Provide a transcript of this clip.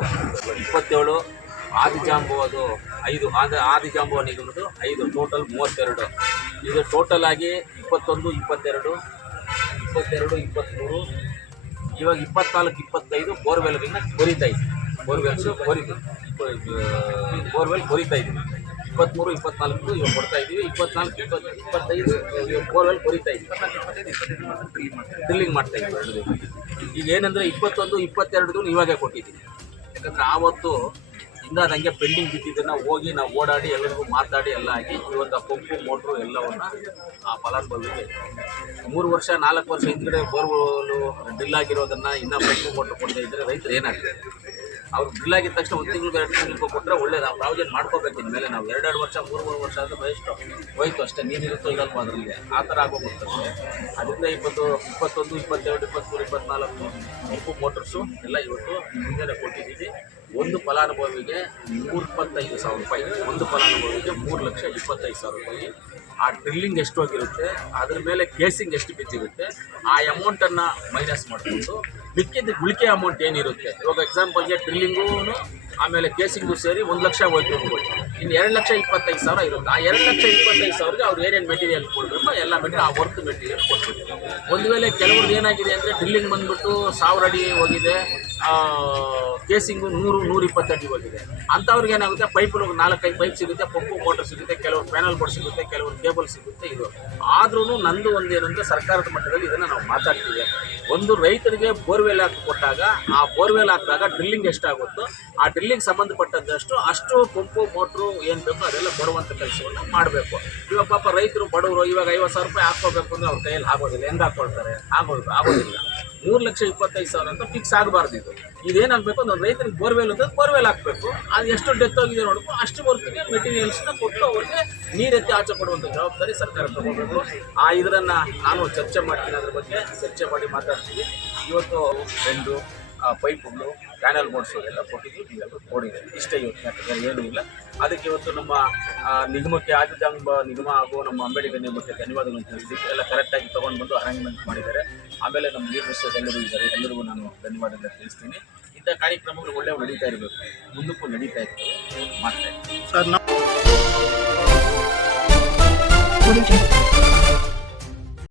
27, ಆದಿಜಾಂಬುವದು 5, ಆದಿಜಾಂಬುವ ನಿಗಮದ್ದು 5, total 32. ಇದು total ಆಗಿ 21, 22, 23, ಇವಾಗ 24, 25 ಬೋರ್ವೆಲ್ಗಳನ್ನ ಕೊರಿತಾ ಇದ್ದೀವಿ. ಬೋರ್ವೆಲ್ ಕೊರಿತಾ ಇದ್ದೀವಿ. 23, 24 ಇವಾಗ ಕೊಡ್ತಾ ಇದ್ದೀವಿ. 24, 25 ಇವಾಗ ಬೋರ್ವೆಲ್ ಕೊರಿತಾ ಇದ್ದೀವಿ, ಡ್ರಿಲ್ಲಿಂಗ್ ಮಾಡ್ತಾ ಇದ್ದೀವಿ. ಈಗ ಏನಂದರೆ 21, 22 ಇವಾಗೇ ಕೊಟ್ಟಿದ್ದೀವಿ. ಯಾಕಂದರೆ ಆವತ್ತು ಹಂಗೆ ಪೆಂಡಿಂಗ್ ಬಿದ್ದಿದ್ದನ್ನು ಹೋಗಿ ನಾವು ಓಡಾಡಿ ಎಲ್ಲರಿಗೂ ಮಾತಾಡಿ ಎಲ್ಲ ಆಗಿ ಇವತ್ತು ಪಂಪು ಮೋಟ್ರು ಎಲ್ಲವನ್ನು ಆ ಫಲಾನುಭವಿಗೆ 3 ವರ್ಷ 4 ವರ್ಷ ಹಿಂದ್ಗಡೆ ಬೋರ್ವೆಲ್ಲು ಡ್ರಿಲ್ ಆಗಿರೋದನ್ನು ಇನ್ನೂ ಪಂಪು ಮೋಟ್ರು ಕೊಡ್ತಾ ಇದ್ದರೆ ರೈತರು ಏನಾಗ್ತದೆ? ಅವ್ರು ಡ್ರಿಲ್ ಆಗಿದ ತಕ್ಷಣ 1 ತಿಂಗಳು 2 ತಿಂಗಳು ಕೊಟ್ಟರೆ ಒಳ್ಳೇದು. ಆ ಪ್ರಾವಿಷನ್ ಮಾಡ್ಕೋಬೇಕು. ಇನ್ಮೇಲೆ ನಾವು 2 ವರ್ಷ 3 ವರ್ಷ ಆದರೆ ಬೆಸ್ಟ್ ಹೋಯ್ತು ಅಷ್ಟೇ, ನೀರಿರುತ್ತೋ ಇರಲ್ವ ಅದರಲ್ಲಿ, ಆ ಥರ ಆಗೋಗ್ಬಿಡ್ತದೆ. ಅದರಿಂದ 21, 22, 23, 24 ಪಂಪು ಮೋಟರ್ಸು ಎಲ್ಲ ಇವತ್ತು ಮುಂದೆ ಕೊಟ್ಟಿದ್ದೀವಿ. ಒಂದು ಫಲಾನುಭವಿಗೆ 125,000 ರೂಪಾಯಿ, ಒಂದು ಫಲಾನುಭವಿಗೆ 3,25,000 ರೂಪಾಯಿ. ಆ ಡ್ರಿಲ್ಲಿಂಗ್ ಎಷ್ಟು ಹೋಗಿರುತ್ತೆ, ಅದ್ರ ಮೇಲೆ ಕೇಸಿಂಗ್ ಎಷ್ಟು ಬಿದ್ದಿರುತ್ತೆ, ಆ ಅಮೌಂಟನ್ನು ಮೈನಸ್ ಮಾಡಿಕೊಂಡು ಮಿಕ್ಕಿದ ಉಳಿಕೆ ಅಮೌಂಟ್ ಏನಿರುತ್ತೆ, ಇವಾಗ ಎಕ್ಸಾಂಪಲ್ಗೆ ಡ್ರಿಲ್ಲಿಂಗೂ ಆಮೇಲೆ ಕೇಸಿಂಗು ಸೇರಿ 1 ಲಕ್ಷ ಹೋಯ್ತು ಅನ್ಕೊಳ್ಳಿ, ಇನ್ನು 2,25,000 ಇರುತ್ತೆ. ಆ 2,25,000ಗೆ ಅವ್ರು ಏನೇನು ಮೆಟೀರಿಯಲ್ ಕೊಡಬೇಕು ಎಲ್ಲ ಮೆಟೀರಿಯಲ್, ಆ ವರ್ಕ್ ಮೆಟೀರಿಯಲ್ ಕೊಡ್ಬೇಕು. ಒಂದು ವೇಳೆ ಕೆಲವ್ರದ್ದು ಏನಾಗಿದೆ ಅಂದರೆ ಡ್ರಿಲ್ಲಿಂಗ್ ಬಂದುಬಿಟ್ಟು 1000 ಅಡಿ ಹೋಗಿದೆ, ಕೇಸಿಂಗು 100-120 ಅಡಿ ಹೋಗಿದೆ. ಅಂಥವ್ರಿಗೆ ಏನಾಗುತ್ತೆ, ಪೈಪು 4-5 ಪೈಪ್ ಸಿಗುತ್ತೆ, ಪಂಪು ಮೋಟರ್ ಸಿಗುತ್ತೆ, ಕೆಲವರು ಪ್ಯಾನಲ್ ಬೋರ್ಡ್ ಸಿಗುತ್ತೆ, ಕೆಲವರು ಕೇಬಲ್ ಸಿಗುತ್ತೆ. ಇದು ಆದ್ರೂ ನಂದು ಒಂದು ಏನಂದರೆ ಸರ್ಕಾರದ ಮಟ್ಟದಲ್ಲಿ ಇದನ್ನು ನಾವು ಮಾತಾಡ್ತೀವಿ. ಒಂದು ರೈತರಿಗೆ ಬೋರ್ವೆಲ್ ಹಾಕಿ ಕೊಟ್ಟಾಗ, ಆ ಬೋರ್ವೆಲ್ ಹಾಕಿದಾಗ ಡ್ರಿಲ್ಲಿಂಗ್ ಎಷ್ಟಾಗುತ್ತೋ ಆ ಡ್ರಿಲ್ಲಿಂಗ್ ಸಂಬಂಧಪಟ್ಟದ್ದಷ್ಟು ಅಷ್ಟು ಪಂಪು ಮೋಟ್ರು ಏನು ಬೇಕೋ ಅದೆಲ್ಲ ಕೊಡುವಂಥ ಕೆಲಸವನ್ನು ಮಾಡಬೇಕು. ಇವಾಗ ಪಾಪ ರೈತರು ಬಡವರು, ಇವಾಗ 50,000 ರೂಪಾಯಿ ಹಾಕ್ಕೋಬೇಕು ಅಂದರೆ ಅವ್ರ ಕೈಯಲ್ಲಿ ಆಗೋದಿಲ್ಲ. ಹೆಂಗೆ ಹಾಕ್ಕೊಳ್ತಾರೆ? ಆಗೋದಿಲ್ಲ. 3,25,000 ಅಂತ ಫಿಕ್ಸ್ ಆಗಬಾರ್ದು. ಇದೇನಾಗಬೇಕು, ಒಂದು ರೈತರಿಗೆ ಬೋರ್ವೆಲ್ ಅಂತ ಬೋರ್ವೆಲ್ ಹಾಕಬೇಕು. ಅದು ಎಷ್ಟು ಡೆತ್ ಹೋಗಿದೆ ನೋಡಬೇಕು, ಅಷ್ಟು ವರ್ಕಿಗೆ ಮೆಟೀರಿಯಲ್ಸ್ನ ಕೊಟ್ಟು ಅವ್ರಿಗೆ ನೀರೆತ್ತಿ ಆಚೆ ಕೊಡುವಂಥ ಜವಾಬ್ದಾರಿ ಸರ್ಕಾರ ತಗೋಬೇಕು. ಇದನ್ನು ನಾನು ಚರ್ಚೆ ಮಾಡ್ತೀನಿ, ಅದ್ರ ಬಗ್ಗೆ ಚರ್ಚೆ ಮಾಡಿ ಮಾತಾಡ್ತೀವಿ. ಇವತ್ತು ಬೆಂಡು ಪೈಪುಗಳು ಪ್ಯಾನಲ್ ಬೋರ್ಡ್ಸು ಎಲ್ಲ ಕೊಟ್ಟಿದ್ದೀವಿ, ನೀವೆಲ್ಲರೂ ನೋಡಿದೆ. ಇಷ್ಟೇ ಇವತ್ತು, ಯಾಕಂದರೆ ಏನೂ ಇಲ್ಲ. ಅದಕ್ಕೆ ಇವತ್ತು ನಮ್ಮ ನಿಗಮಕ್ಕೆ, ಆದಿಜಾಂಬ ನಿಗಮ ಹಾಗೂ ನಮ್ಮ ಅಂಬೇಡ್ಕರ್ ನಿಗಮಕ್ಕೆ ಧನ್ಯವಾದಗಳನ್ನು ತಿಳಿಸ್ತೀವಿ. ಎಲ್ಲ ಕರೆಕ್ಟಾಗಿ ತೊಗೊಂಡು ಬಂದು ಅರೇಂಜ್ಮೆಂಟ್ ಮಾಡಿದ್ದಾರೆ. ಆಮೇಲೆ ನಮ್ಮ ನೀರು ಎಲ್ಲರೂ ಇದ್ದಾರೆ, ಎಲ್ಲರಿಗೂ ನಾನು ಧನ್ಯವಾದಗಳನ್ನು ತಿಳಿಸ್ತೀನಿ. ಇಂಥ ಕಾರ್ಯಕ್ರಮಗಳು ಒಳ್ಳೆಯವು ನಡೀತಾ ಇರಬೇಕು, ಮುಂದಕ್ಕೂ ನಡೀತಾ ಇರ್ತದೆ, ಮಾಡ್ತಾ ಇರ್ತೀವಿ.